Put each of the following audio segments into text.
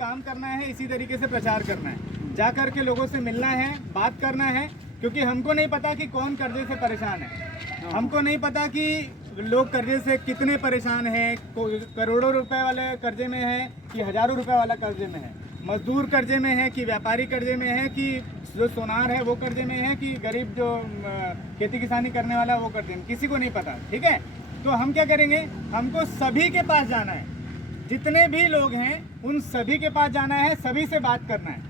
काम करना है, इसी तरीके से प्रचार करना है, जा कर के लोगों से मिलना है, बात करना है, क्योंकि हमको नहीं पता कि कौन कर्जे से परेशान है, हमको नहीं पता कि लोग कर्जे से कितने परेशान हैं, करोड़ों रुपए वाले कर्जे में है कि हज़ारों रुपए वाला कर्जे में है, मजदूर कर्जे में है कि व्यापारी कर्जे में है कि जो सोनार है वो कर्जे में है कि गरीब जो खेती किसानी करने वाला है वो कर्जे में, किसी को नहीं पता। ठीक है, तो हम क्या करेंगे, हमको सभी के पास जाना है, जितने भी लोग हैं उन सभी के पास जाना है, सभी से बात करना है।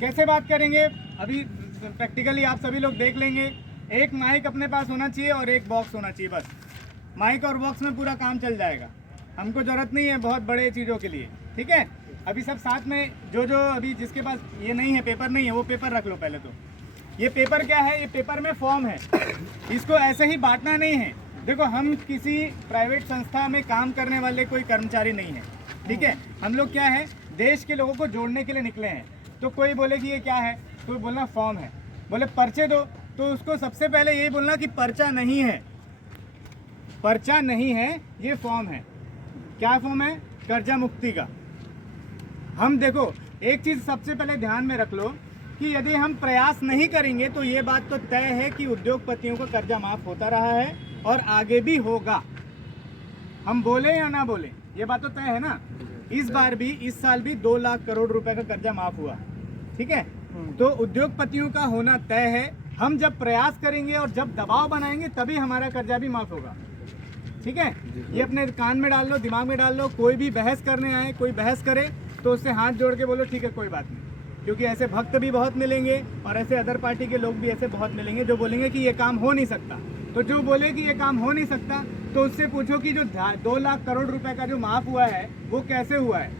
कैसे बात करेंगे, अभी प्रैक्टिकली आप सभी लोग देख लेंगे। एक माइक अपने पास होना चाहिए और एक बॉक्स होना चाहिए, बस माइक और बॉक्स में पूरा काम चल जाएगा। हमको ज़रूरत नहीं है बहुत बड़े चीज़ों के लिए। ठीक है, अभी सब साथ में जो अभी जिसके पास ये नहीं है, पेपर नहीं है, वो पेपर रख लो पहले। तो ये पेपर क्या है, ये पेपर में फॉर्म है, इसको ऐसे ही बांटना नहीं है। देखो, हम किसी प्राइवेट संस्था में काम करने वाले कोई कर्मचारी नहीं है। ठीक है, हम लोग क्या है, देश के लोगों को जोड़ने के लिए निकले हैं। तो कोई बोले कि ये क्या है, कोई बोलना फॉर्म है, बोले पर्चे दो, तो उसको सबसे पहले यही बोलना कि पर्चा नहीं है, पर्चा नहीं है, ये फॉर्म है। क्या फॉर्म है, कर्जा मुक्ति का। हम देखो, एक चीज़ सबसे पहले ध्यान में रख लो कि यदि हम प्रयास नहीं करेंगे तो ये बात तो तय है कि उद्योगपतियों का कर्जा माफ़ होता रहा है और आगे भी होगा। हम बोले या ना बोले, ये बात तो तय है ना। इस बार भी, इस साल भी 2 लाख करोड़ रुपए का कर्जा माफ़ हुआ। ठीक है, तो उद्योगपतियों का होना तय है। हम जब प्रयास करेंगे और जब दबाव बनाएंगे तभी हमारा कर्जा भी माफ़ होगा। ठीक है, ये अपने कान में डाल लो, दिमाग में डाल लो। कोई भी बहस करने आए, कोई बहस करे तो उससे हाथ जोड़ के बोलो ठीक है कोई बात नहीं, क्योंकि ऐसे भक्त भी बहुत मिलेंगे और ऐसे अदर पार्टी के लोग भी ऐसे बहुत मिलेंगे जो बोलेंगे कि ये काम हो नहीं सकता। तो जो बोले कि ये काम हो नहीं सकता, तो उससे पूछो कि जो 2 लाख करोड़ रुपए का जो माफ़ हुआ है वो कैसे हुआ है।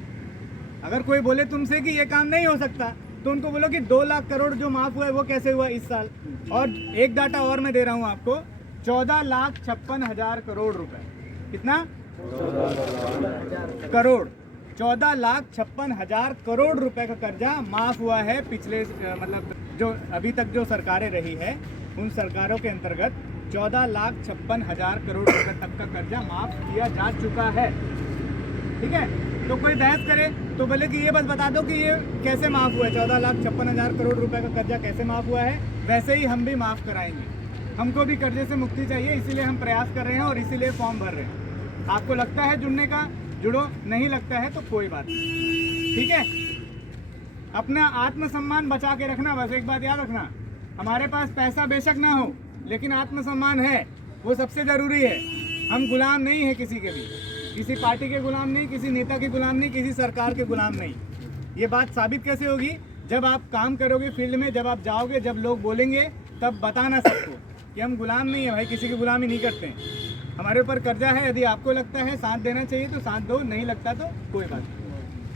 अगर कोई बोले तुमसे कि ये काम नहीं हो सकता, तो उनको बोलो कि 2 लाख करोड़ जो माफ़ हुआ है वो कैसे हुआ इस साल। और एक डाटा और मैं दे रहा हूँ आपको, 14,56,000 करोड़ रुपए। कितना करोड़, 14,56,000 करोड़ रुपए का कर्जा माफ़ हुआ है पिछले मतलब जो अभी तक जो सरकारें रही है उन सरकारों के अंतर्गत 14,56,000 करोड़ रुपए तक का कर्जा माफ़ किया जा चुका है। ठीक है, तो कोई बहस करे तो बोले कि ये बस बता दो कि ये कैसे माफ़ हुआ है, 14,56,000 करोड़ रुपए का कर्जा कैसे माफ़ हुआ है। वैसे ही हम भी माफ़ कराएंगे। हमको भी कर्जे से मुक्ति चाहिए, इसीलिए हम प्रयास कर रहे हैं और इसीलिए फॉर्म भर रहे हैं। आपको लगता है जुड़ने का, जुड़ो, नहीं लगता है तो कोई बात नहीं। ठीक है, अपना आत्मसम्मान बचा के रखना। बस एक बात याद रखना, हमारे पास पैसा बेशक ना हो लेकिन आत्मसम्मान है, वो सबसे ज़रूरी है। हम गुलाम नहीं है किसी के भी, किसी पार्टी के गुलाम नहीं, किसी नेता के गुलाम नहीं, किसी सरकार के गुलाम नहीं। ये बात साबित कैसे होगी, जब आप काम करोगे फील्ड में, जब आप जाओगे, जब लोग बोलेंगे, तब बताना सबको कि हम गुलाम नहीं है भाई, किसी की गुलामी नहीं करते हैं। हमारे ऊपर कर्जा है, यदि आपको लगता है साथ देना चाहिए तो साथ दो, नहीं लगता तो कोई बात नहीं।